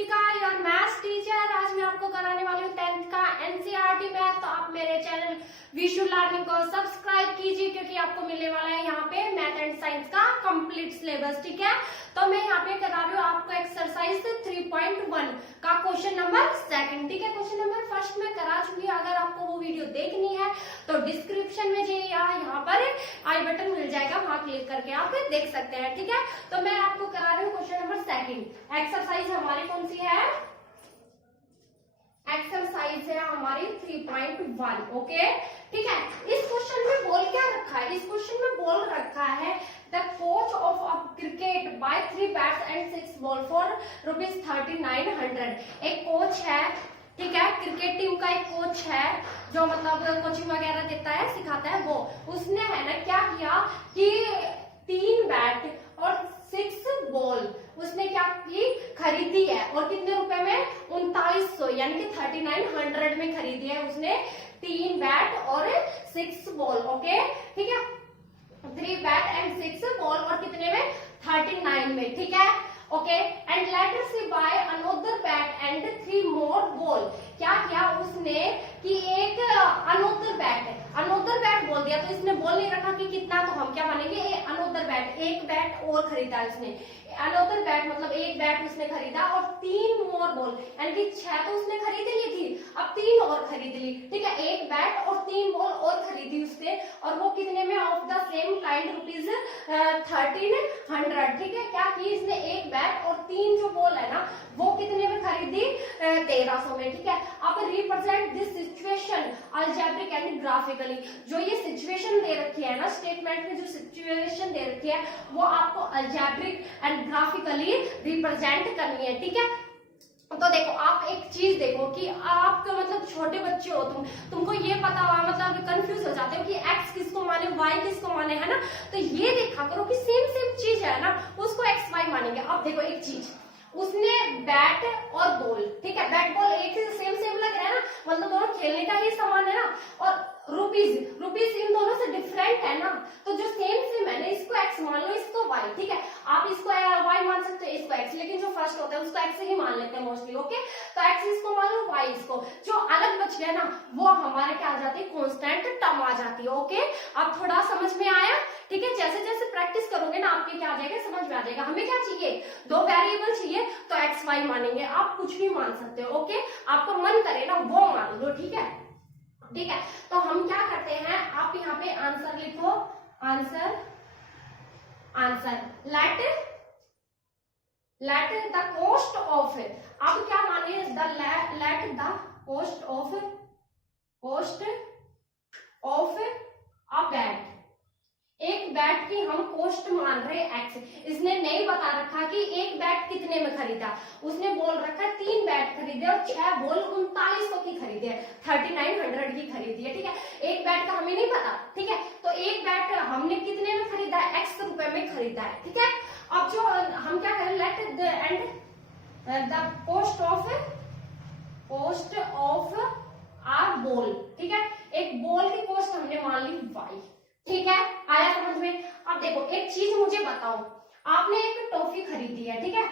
Deepika your maths teacher. आज मैं आपको कराने वाली हूँ 10th का एनसीईआरटी मैथ। तो आप मेरे चैनल विशु लर्निंग को सब्सक्राइब कीजिए क्योंकि आपको मिलने वाला है यहाँ पे मैथ एंड साइंस का कंप्लीट सिलेबस। ठीक है, तो मैं यहाँ पे करा रही हूँ आपको एक्सरसाइज 3.1 का क्वेश्चन नंबर 2। ठीक है, क्वेश्चन नंबर 1 में करा चुकी है। अगर आपको वो वीडियो देखनी है तो डिस्क्रिप्शन में जाइए, यहाँ पर आई बटन मिल जाएगा, वहां क्लिक करके आप देख सकते हैं। ठीक है, तो मैं आपको करा रही हूँ क्वेश्चन नंबर 2। एक्सरसाइज हमारी कौन सी है? एक्सरसाइज है हमारी 3.1। ओके, ठीक है। इस क्वेश्चन में बोल क्या रखा है? इस क्वेश्चन में बोल रखा है the coach of a cricket bye 3 bats and 6 ball for ₹3900। एक कोच है, ठीक है, क्रिकेट टीम का एक कोच है जो मतलब कोचिंग वगैरह देता है, सिखाता है। वो उसने है ना क्या किया कि 3 बैट और 6 बॉल उसने क्या की, खरीदी है। और कितने रुपए में? 3900 यानी कि 3900 में खरीदी है उसने 3 बैट और 6 बॉल। ओके, ठीक है, 3 बैट एंड 6 बॉल और कितने में? 39 में। ठीक है, ओके। एंड लेटर से by another bat and 3 more ball. क्या किया उसने कि एक अनोदर बैट है, अनोदर बैट बोल दिया तो इसने बोल नहीं रखा कि कितना, तो हम क्या मानेंगे? अनोदर बैट, एक बैट और खरीदा उसने। अनोदर बैट मतलब एक बैट उसने खरीदा और 3 मोर बॉल यानी कि 6 तो उसने खरीद ली थी, अब 3 और खरीद ली। ठीक है, एक बैट और 3 बॉल और खरीदी उसने, और वो कितने में? Of the same kind ₹1300। ठीक है, क्या की इसने? एक बैट और 3 जो बॉल है ना वो कितने में खरीदी? 1300 में। ठीक है, अब represent this situation algebraic and graphically. जो ये सिचुएशन दे रखी है ना, स्टेटमेंट में जो सिचुएशन दे रखी है वो आपको अलजेब्रिक एंड ग्राफिकली रिप्रेजेंट करनी है। ठीक है, तो देखो आप एक चीज देखो कि आपका मतलब छोटे बच्चे हो, तुमको ये पता हुआ मतलब कंफ्यूज हो जाते हो कि x किसको माने, y किसको माने, है ना। तो ये देखा करो कि सेम चीज है ना, उसको x y मानेंगे। अब देखो एक चीज, उसने बैट और बॉल, ठीक है, बैट बॉल एक ही सेम लग रहा है ना, मतलब दोनों खेलने का ही सामान है ना। और रुपीज इन दोनों से डिफरेंट है ना, तो जो सेम है ना, इसको x मान लो, इसको y। ठीक है, आप इसको y मान सकते हो, इसको x, लेकिन जो फर्स्ट होता है उसको x ही मान लेते हैं मोस्टली। ओके, तो x इसको मान लो, y इसको। जो अलग बच गया ना वो हमारे क्या आ जाती है? कांस्टेंट टर्म आ जाती है। ओके, अब थोड़ा समझ में आया? ठीक है, जैसे जैसे प्रैक्टिस करोगे ना आपके क्या आ जाएगा, समझ में आ जाएगा। हमें क्या चाहिए? 2 वेरिएबल चाहिए, तो x y मानेंगे। आप कुछ भी मान सकते हो। ओके, आपका मन करे ना वो मान लो। ठीक है, ठीक है, तो हम क्या करते हैं, आप यहाँ पे आंसर लिखो, answer let the cost of, अब क्या माने? Let the cost of a bat. एक बैट की हम कॉस्ट मान रहे x। इसने नहीं बता रखा कि एक बैट कितने में खरीदा, उसने बोल रखा है 3 बैट खरीदे और 6 बॉल 3900 की खरीदी है, 3900 की खरीदी है। ठीक है, एक बैट का हमें नहीं पता। ठीक है, तो एक बैट हमने कितने में खरीदा है? x रुपए में खरीदा है। ठीक है, अब जो हम क्या करें, let the end the cost of a ball. ठीक है, एक बॉल की कॉस्ट हमने मान ली y। ठीक है, आया समझ में? अब देखो एक चीज मुझे बताओ, आपने एक टॉफी खरीदी है, ठीक है,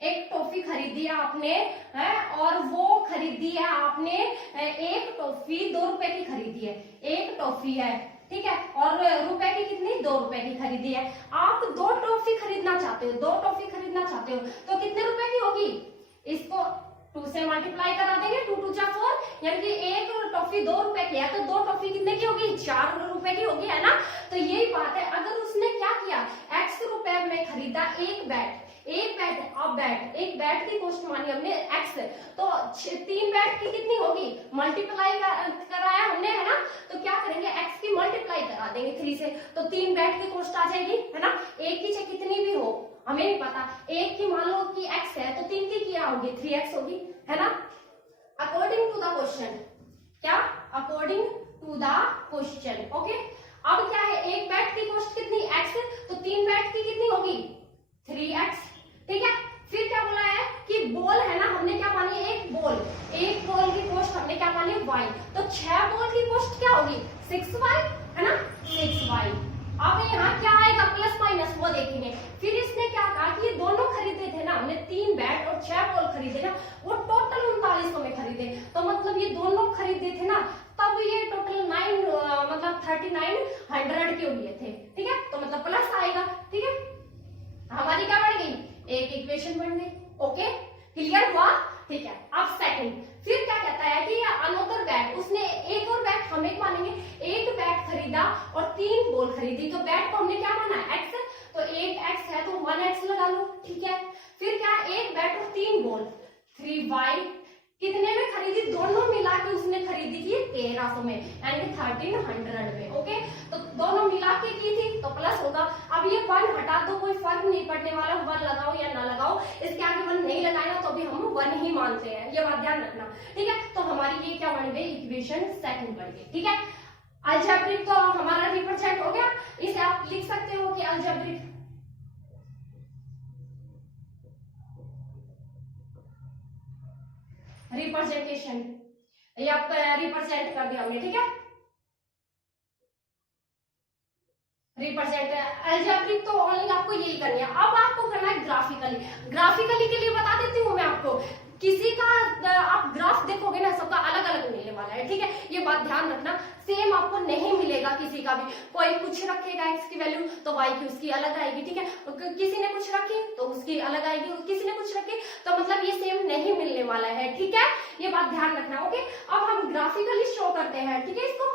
एक टॉफी खरीदी है आपने है, और वो खरीदी है आपने, एक टॉफी 2 रुपए की खरीदी है, एक टॉफी है, ठीक है, और रुपए की कितनी? 2 रुपए की खरीदी है। आप 2 टॉफी खरीदना चाहते हो, 2 टॉफी खरीदना चाहते हो, तो कितने रुपए की होगी? इसको 2 से मल्टीप्लाई करा देंगे, 2 2 जा 4, यानी कि एक टॉफी 2 रुपए की है, तो 2 टॉफी कितने की होगी? 4 रुपए की होगी, है ना। तो यही बात है, अगर उसने क्या किया, x रुपए में खरीदा एक बैट, अब एक बैट की कॉस्ट मानी हमने x, तो 3 बैट की कितनी होगी? मल्टीप्लाई कराया हमने, है ना, तो क्या करेंगे, x की मल्टीप्लाई करा देंगे 3 से, तो 3 बैट की कॉस्ट आ जाएगी, है ना। एक की चाहे कितनी भी हो हमें नहीं पता, एक की मान लो कि x है तो 3 की क्या होगी? 3x होगी, है ना। अकॉर्डिंग टू द क्वेश्चन, क्या? According to the question. Okay, अब क्या है, एक बैट की कॉस्ट कितनी? x, तो 3 बैट की कितनी होगी? 3x। ठीक है, फिर क्या बोला है कि बॉल है ना, हमने क्या मानी? एक बॉल की कॉस्ट हमने क्या मानी? y, तो 6 बॉल की कॉस्ट क्या होगी? 6y, है ना, 6y। अब यहाँ क्या आएगा? प्लस माइनस वो देखेंगे। फिर इसने क्या कहा कि ये दोनों खरीदे थे ना हमने, 3 बैट और 6 ये दोनों खरीदे थे ना, तब ये टोटल मतलब 3900 के लिए थे, ठीक है, तो मतलब प्लस आएगा, ठीक है। हमारी क्या बन गई, एक इक्वेशन बन गई। ओके, क्लियर हुआ, ठीक है। अब सेकंड, फिर क्या कहता है कि अनदर बैट, उसने एक और बैट, हम एक मानेंगे, एक बैट खरीदा और 3 बॉल खरीदी, तो बैट को हमने क्या माना है, एक्स, तो एक एक्स है तो 1x लगा लो, ठीक है। फिर क्या, एक बैट और 3 बॉल 3y कितने में खरीदी, दोनों मिला के उसने खरीदी थी 1300 में, यानी 1300 में। ओके, तो दोनों मिला के की थी तो प्लस होगा। अब ये 1 हटा दो, कोई फर्क नहीं पड़ने वाला, 1 लगाओ या ना लगाओ, इसके आगे 1 नहीं लगाएगा तो अभी हम 1 ही मानते हैं, ये बात ध्यान रखना, ठीक है। तो हमारी ये क्या बन गई, इक्वेशन सेकंड बन गई, ठीक है। अलजेब्रिक तो हमारा रिप्रेजेंट हो गया, इसे आप लिख सकते हो कि अलजेब्रिक रिप्रेजेंटेशन, या रिप्रेजेंट कर दिया हमने, ठीक है। रिप्रेजेंट अलजेब्रिक तो ओनली आपको यही करनी है। अब आपको करना है ग्राफिकली। ग्राफिकली के लिए बता देती हूँ मैं आपको, किसी का आप ग्राफ देखोगे ना, सबका अलग अलग मिलने वाला है, ठीक है, ये बात ध्यान रखना। सेम आपको नहीं मिलेगा किसी का भी, कोई कुछ रखेगा एक्स की वैल्यू तो वाई की उसकी अलग आएगी, ठीक है, किसी ने कुछ रखी तो उसकी अलग आएगी, किसी ने कुछ रखी, तो मतलब ये सेम नहीं मिलने वाला है, ठीक है, ये बात ध्यान रखना। ओके, अब हम ग्राफिकली शो करते हैं, ठीक है, इसको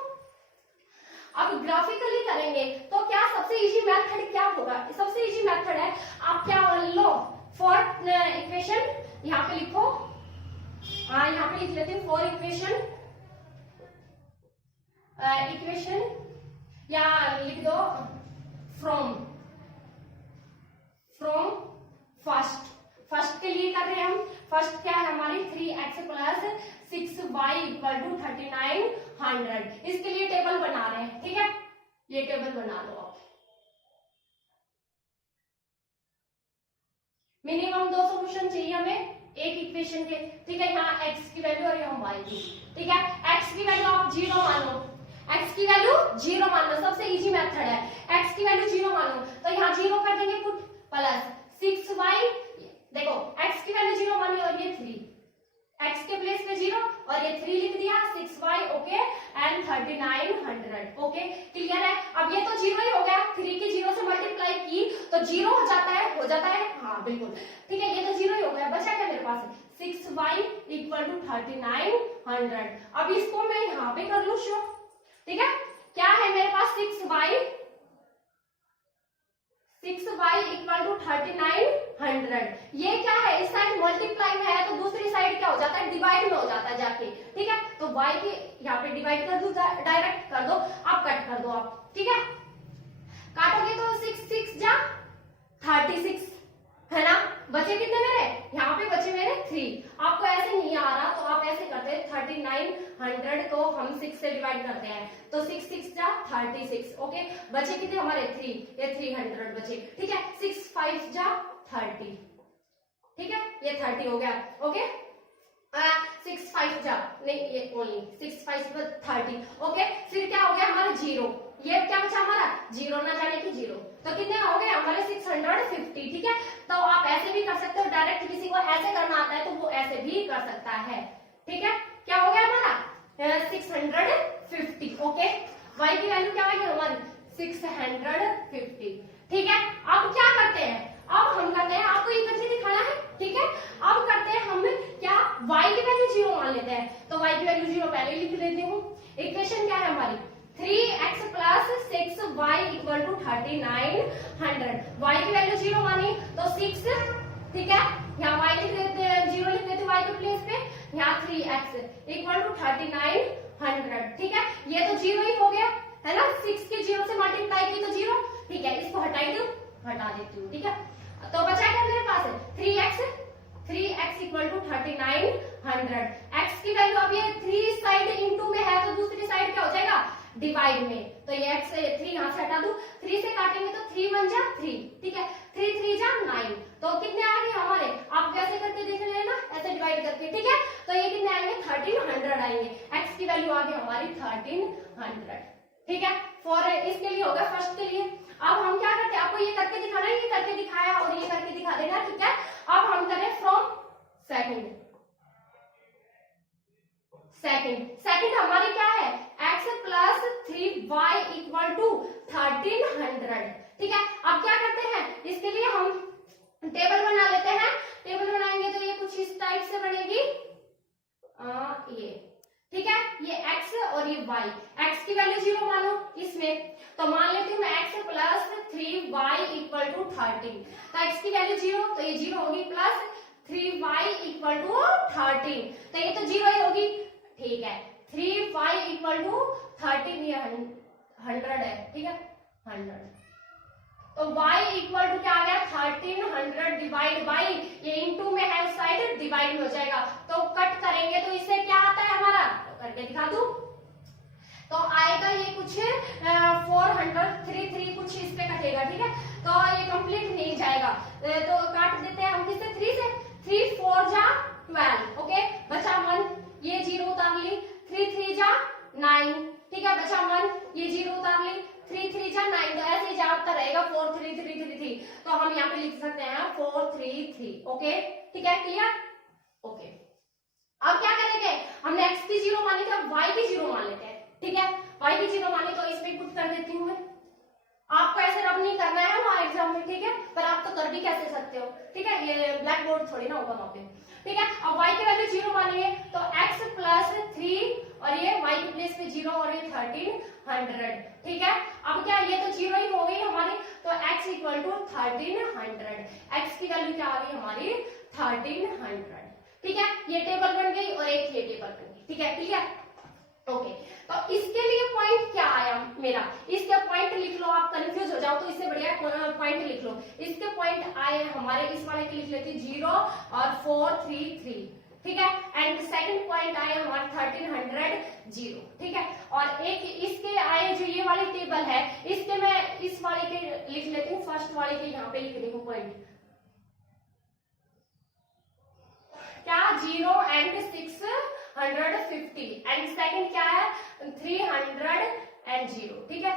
अब ग्राफिकली करेंगे तो क्या सबसे इजी मेथड क्या होगा, सबसे इजी मेथड है, आप क्या लो, फॉर इक्वेशन यहाँ पे लिखो, हाँ यहाँ पे लिख लेते हैं फॉर इक्वेशन, इक्वेशन या लिख दो फ्रॉम फर्स्ट के लिए कर रहे हैं हम। फर्स्ट क्या है हमारी 3x plus 6y equal to 3900, इसके लिए टेबल बना रहे हैं, ठीक है, ये टेबल बना लो आप। मिनिमम 2 सॉल्यूशन चाहिए हमें एक इक्वेशन के, ठीक है, यहाँ x की वैल्यू और यहाँ y की, ठीक है। x की वैल्यू आप 0 मानो, x की वैल्यू 0 मानो, सबसे इजी मेथड है, x की वैल्यू 0 मानो, तो यहाँ 0 कर देंगे पुट, प्लस 6y, देखो x की वैल्यू 0 मानी और ये 3, x के प्लेस पे 0 और ये 3 लिख दिया, 6y, okay, and 3900, okay, clear है। अब ये तो 0 ही हो गया, 3 की 0 से मल्टीप्लाई की तो 0 हो जाता है, हाँ बिल्कुल, ठीक है, ये तो 0 ही हो गया, बचा क्या मेरे पास 6y इक्वल टू 3900। अब इसको मैं यहाँ पे कर लू शो, ठीक है, क्या है मेरे पास 6y इक्वल टू 3900, ये क्या है, इस साइड मल्टीप्लाई में है तो दूसरी साइड क्या हो जाता है, डिवाइड में हो जाता है जाके, ठीक है, तो y के यहाँ पे डिवाइड कर दो, डायरेक्ट कर दो, आप कट कर दो आप, ठीक है, काटोगे तो 6 जा 36 है ना, बचे कितने मेरे, यहाँ पे बचे मेरे 3। आपको ऐसे नहीं आ रहा तो आप ऐसे करते हैं, 3900 को हम 6 से डिवाइड करते हैं तो 6 जा 36, ओके, बचे कितने हमारे 3, ये 300 बचे, ठीक है, 6 5 जा 30, ठीक है, ये 30 हो गया, ओके, 6 5 जा नहीं, ये ओनली 6 5 30, ओके, फिर क्या हो गया हमारा 0, ये क्या बचा हमारा 0 ना जाने की 0, तो कितने हो गए हमारे 650, ठीक है। तो आप ऐसे भी कर सकते हो, डायरेक्ट किसी को ऐसे करना आता है तो वो ऐसे भी कर सकता है, ठीक है, क्या हो गया हमारा 650, ओके, y की वैल्यू क्या होगी हमारी 650, ठीक है। अब क्या करते हैं, अब हम करते हैं, आपको ये करके दिखाना है, ठीक है, अब करते हैं हम क्या, y की वैल्यू 0 मान लेते हैं, तो y की वैल्यू 0 पहले लिख लेते हूँ। इक्वेशन क्या है हमारी 3x plus 6y equal to 3900, y की वैल्यू 0 मानी तो 6, ठीक है, यहाँ y लिख देते हैं, 0 लिख देते y के प्लेस पे, यहाँ 3x इक्वल टू 3900, ठीक है, ये तो 0 ही हो गया है ना, 6 के 0 से मल्टीप्लाई की तो 0, ठीक है, इसको हटा देती हूँ, ठीक है, तो बचा क्या मेरे पास 3x इक्वल टू 3900, x की वैल्यू अब ये 3 साइड इंटू में है तो दूसरी साइड क्या हो जाएगा डिवाइड में, तो ये x 3 यहाँ से हटा दूं, 3 से काटेंगे तो 3 1 जा 3, ठीक है, 3 3 जा 9, तो कितने आ गए हमारे, आप कैसे करके देख रहे हैं ना, ऐसे डिवाइड करके, ठीक है, तो ये कितने आएंगे 1300 आएंगे, x की वैल्यू आ गई हमारी 1300, ठीक है, फॉर इसके लिए होगा फर्स्ट के लिए। अब हम क्या करते हैं, आपको ये करके दिखाना है, ये करके दिखाया और ये करके दिखा देना, ठीक है। अब हम करें फ्रॉम सेकंड, सेकंड हमारी क्या है, x plus 3y equal to 1300। ठीक है, अब क्या करते हैं, इसके लिए हम टेबल बना लेते हैं। टेबल बनाएंगे तो ये कुछ इस टाइप से बनेगी, ये ठीक है, ये x और ये y, x की वैल्यू 0 मानो इसमें, तो मान लेती हूँ मैं x plus 3y equal to 13, तो x की वैल्यू 0 तो ये 0 होगी, प्लस 3y इक्वल टू 13 तो ये तो 0 ही होगी। ठीक है, 3y इक्वल टू 13 ये 100 है, ठीक है 100, तो y इक्वल टू क्या आ गया 1300 डिवाइड बाई, ये इनटू में है उस साइड, डिवाइड हो जाएगा, तो कट करेंगे तो इससे क्या आता है हमारा, तो करके दिखा दूं, तो आएगा ये कुछ 433 कुछ इस पे कटेगा। ठीक है, तो ये कंप्लीट नहीं जाएगा, तो काट देते हैं हम किससे, 3 से, 3 4 जा 12, ओके बचा 1, ये 0 उतार ली, 3 3 जा 9, ठीक है बचा 1, ये 0 उतार ली, 3 3 जा 9, तो ऐसे ही जाता रहेगा 4 3 3 3 3, तो हम यहाँ पे लिख सकते हैं 4 3 3, ओके ठीक है क्लियर, ओके। अब क्या करेंगे, हमने x की 0 मानी था, y की 0 मान लेते हैं, ठीक है y की 0 मानी, तो इसमें पुट कर देती हूँ मैं, आपको ऐसे रब नहीं करना है वहां एग्जाम में, ठीक है, पर आप तो कर भी कैसे सकते हो, ठीक है, ये ब्लैक बोर्ड थोड़ी ना होगा वहां पे, ठीक है। अब y की वैल्यू 0 मानेंगे तो x प्लस 3 और ये y के प्लेस पे 0 और ये 1300, ठीक है। अब क्या, ये तो 0 ही हो गई हमारी, तो x इक्वल टू 1300, x की वैल्यू क्या आ गई हमारी 1300, ठीक है, ये टेबल बन गई और एक ये टेबल बन गई, ठीक है क्लियर, ओके। तो इसके लिए पॉइंट क्या आया मेरा, इसके पॉइंट लिख लो, आप कंफ्यूज हो जाओ तो इससे बढ़िया पॉइंट लिख लो, इसके पॉइंट आए हमारे, इस वाले के लिख लेते 0 और 433, ठीक है, एंड सेकंड पॉइंट आए हमारे 1300 0, ठीक है, और एक इसके आए जो ये वाली टेबल है, इसके मैं इस वाले के लिख लेती हूँ, फर्स्ट वाले के यहाँ पे लिख देती हूँ पॉइंट, क्या 0 एंड 650 एंड सेकंड क्या है 300 ठीक है,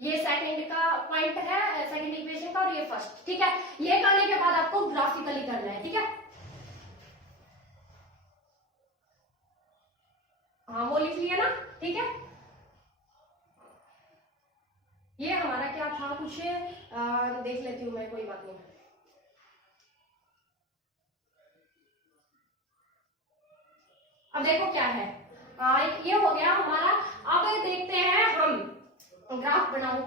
ये सेकंड का पॉइंट है, सेकंड इक्वेशन का, और ये फर्स्ट, ठीक है। ये करने के बाद आपको ग्राफिकली करना है, ठीक है, हाँ वो लिख लिया ना, ठीक है। ये हमारा क्या था कुछ देख लेती हूँ मैं, कोई बात नहीं, अब देखो क्या है, ये हो गया हमारा। अब देखते हैं हम, ग्राफ बनाओ,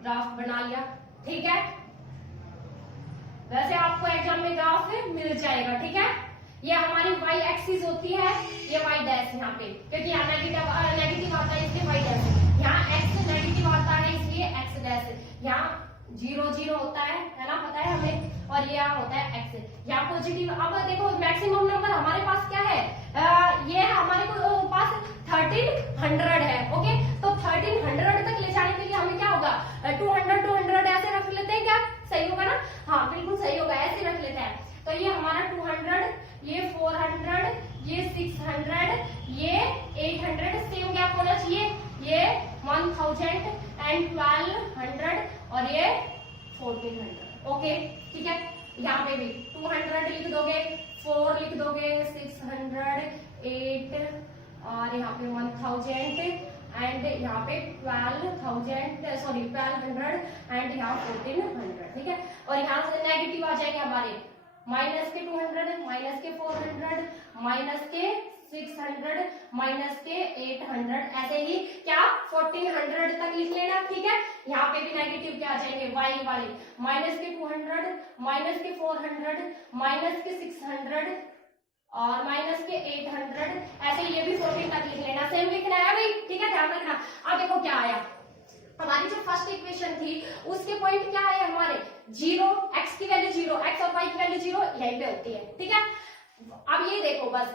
ग्राफ बना लिया, ठीक है, वैसे आपको एग्जाम में ग्राफ मिल जाएगा, ठीक है। ये हमारी y एक्सिस होती है, ये y डैश यहाँ पे, क्योंकि यहाँ नेगेटिव आता है इसलिए y डैश, यहाँ x नेगेटिव आता है इसलिए x डैश, यहाँ 0 0 होता है ना, पता है हमें, और ये यहाँ होता है x, यहाँ पॉजिटिव। अब देखो मैक्सिमम नंबर हमारे पास क्या है, ये हमारे पास 1300 है, ओके, तो 1300 तक ले जाने के लिए हमें क्या होगा, 200 200 ऐसे रख लेते हैं, क्या सही होगा ना, हाँ बिल्कुल सही होगा, ऐसे रख लेते हैं, तो ये हमारा 200, ये 400, ये 600, ये 800, सेम गैप होना चाहिए, ये 1000 एंड 1200 और ये 1400, ओके ठीक है। यहाँ पे भी 200 लिख दोगे, 4 लिख दोगे, 600, 8 और यहाँ पे 1000 एंड यहाँ पे 1200 सॉरी 1200 एंड यहाँ 1400, ठीक है। और यहाँ से नेगेटिव आ जाएंगे हमारे, माइनस के 200, माइनस के 400, माइनस के 600, माइनस के 800, ऐसे ही क्या 1400 तक लिख लेना, ठीक है। यहाँ पे भी नेगेटिव क्या आ जाएंगे, y वाले, माइनस के 200, माइनस के 400, माइनस के 600 और माइनस के 800, ऐसे ये भी 14 तक लिख लेना, सेम लिखना है भाई, ठीक है, ध्यान रखना। अब देखो क्या आया, हमारी जो फर्स्ट इक्वेशन थी उसके पॉइंट क्या है हमारे 0, x की वैल्यू 0, x और y की वैल्यू 0 यहीं पे होती है, ठीक है। अब ये देखो बस,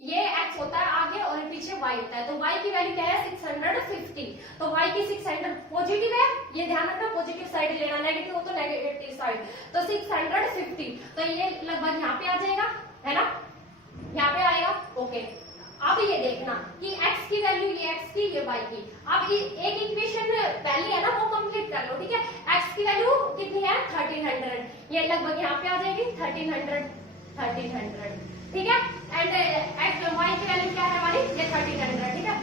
ये x होता है आगे और पीछे y होता है, तो y की वैल्यू क्या है 650, तो y की 600 पॉजिटिव है, ये ध्यान रखना, पॉजिटिव साइड लेना, नेगेटिव हो तो नेगेटिव साइड, तो 650, तो ये लगभग यहाँ पे आ जाएगा, है ना, यहाँ पे आएगा, ओके। अब ये देखना कि x की वैल्यू, ये x की, ये y की, अब एक इक्वेशन पहली है ना वो कंप्लीट कर लो, ठीक है। x की वैल्यू कितनी है 1300, ये लगभग यहाँ पे आ जाएगी 1300, ठीक है। एंड y की वैल्यू क्या है हमारी, ये 1300, ठीक है।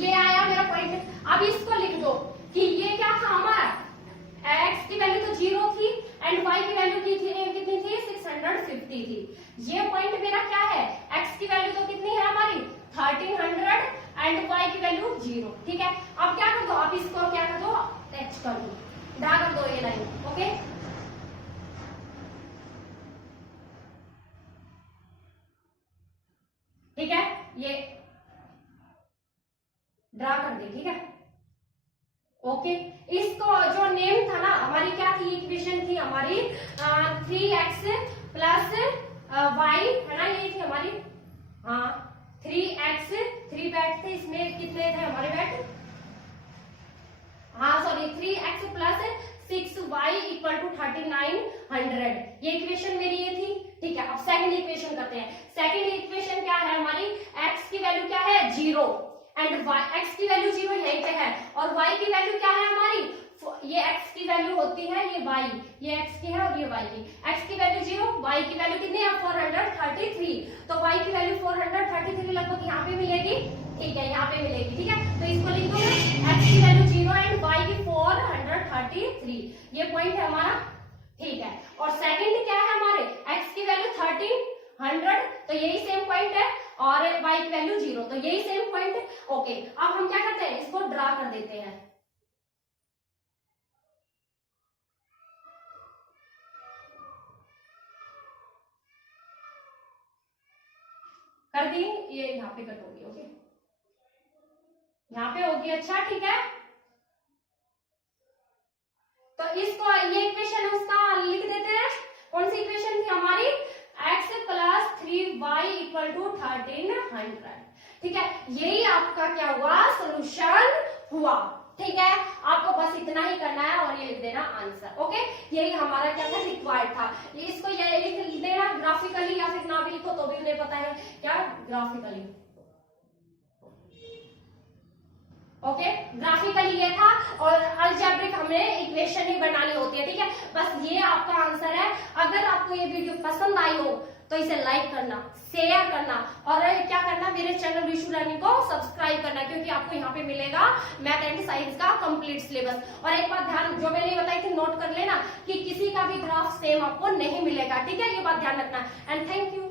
ये आया मेरा पॉइंट। अब इसको लिख दो कि ये क्या था हमारा, x की वैल्यू तो 0 थी एंड y की वैल्यू कितनी थी, 650 थी। ये पॉइंट मेरा क्या है, x की वैल्यू तो कितनी है हमारी 1300 एंड y की वैल्यू 0, ठीक है। अब क्या कर दो, आप इसको क्या कर दो, टच कर दो, ड्रा कर दो ये लाइन, ओके। ठीक है, ये ड्रा कर दे, ठीक है, ओके। इसको जो नेम था ना हमारी, क्या थी इक्वेशन थी हमारी 3x प्लस y, है ना, ये थी हमारी, हाँ 3x, 3 बैट थे इसमें, कितने थे हमारे बैट, हाँ sorry 3x plus 6y equal to 3900, ये इक्वेशन मेरी ये थी, ठीक है। अब सेकंड इक्वेशन करते हैं। सेकंड इक्वेशन क्या है हमारी, x की वैल्यू क्या है 0 एंड x की वैल्यू 0 यहीं पे है, और y की वैल्यू क्या है हमारी, ये x की वैल्यू होती है, ये y, ये x की है और ये y की, x की वैल्यू 0, y की वैल्यू कितनी है 433, तो y की वैल्यू 433 लगभग यहाँ पे मिलेगी, ठीक है, यहाँ पे मिलेगी, ठीक है। तो इसको लिख दो, x की वैल्यू 0 एंड y की 433, ये पॉइंट है हमारा, ठीक है। और सेकंड क्या है हमारे, x की वैल्यू 1300, तो यही सेम पॉइंट है, और y की वैल्यू 0, तो यही सेम पॉइंट, ओके। अब हम क्या करते हैं, इसको ड्रा कर देते हैं, कर दी, ये यहाँ पे कट होगी, ओके, यहाँ पे होगी, अच्छा ठीक है। तो इसको, ये इक्वेशन उसका लिख देते हैं, कौन सी इक्वेशन थी हमारी, x plus 3y equal to 1300, ठीक है। यही आपका क्या हुआ, सोल्यूशन हुआ, ठीक है। आपको बस इतना ही करना है और ये लिख देना आंसर, ओके। यही हमारा क्या था, रिक्वायर्ड था। इसको ये लिख देना ग्राफिकली, या फिर ना भी लिखो तो भी उन्हें पता है क्या, ग्राफिकली, ओके। ग्राफिकली ये था, और अलजेब्रिक हमें इक्वेशन ही बनानी होती है, ठीक है। बस ये आपका आंसर है। अगर आपको ये वीडियो पसंद आई हो तो इसे लाइक करना, शेयर करना, और क्या करना, मेरे चैनल ऋषु रानी को सब्सक्राइब करना, क्योंकि आपको यहाँ पे मिलेगा मैथ एंड साइंस का कंप्लीट सिलेबस। और एक बात ध्यान, जो मैंने बताई थी नोट कर लेना कि किसी का भी ग्राफ सेम आपको नहीं मिलेगा, ठीक है, ये बात ध्यान रखना। And thank you.